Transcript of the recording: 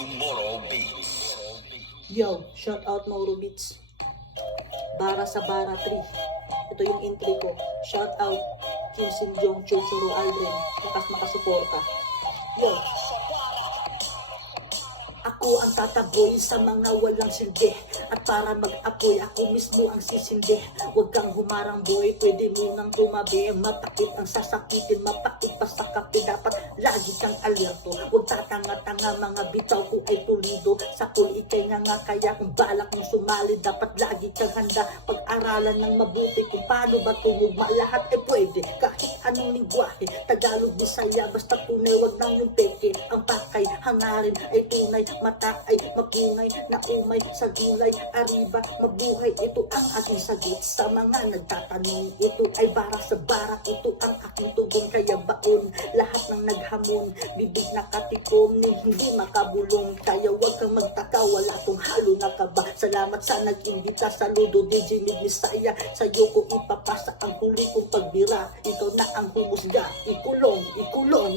Moro Beats. Yo, shout out Moro Beats. Bara sa Bara 3. Ito yung entry ko. Shout out Kim Sin Jong, Chuchuro Aldrin. Makasuporta. Yo. Ako ang tataboy sa mga walang silbi. At para mag-apoy, ako mismo ang sisindi. Huwag kang humarang boy, pwede mo nang tumabi. Matakit ang sasakitin, mapakit pa sa kape. Dapat lagi kang alerto. Huwag tatanga-tanga, mga bitaw ko ay pulido. Sa pool ikay nga kaya kung balak mong sumali. Dapat lagi kang handa, pag-aralan ng mabuti. Kung paano ba tumugma, lahat ay pwede. Kahit anong lingwahe, Tagalog, Bisaya, basta tunay, wag nang yung peke. Ang pakay, hangarin ay tunay, mata ay mapungay, naumay sa gulay, arriba, mabuhay. Ito ang aking sagot sa mga nagtatanong. Ito ay bara sa bara, ito ang aking tugon. Kaya baon, lahat ng naghamon, bibig nakatikom, hindi makabulong. Kaya wag kang magtaka, wala tong halo na kaba. Salamat sa nag-imbita, saludo DJ Mid Bisaya. Sa'yo ko ipapasa ang huli kong pagbira. Ikaw na ang humusga, ikulong, ikulong.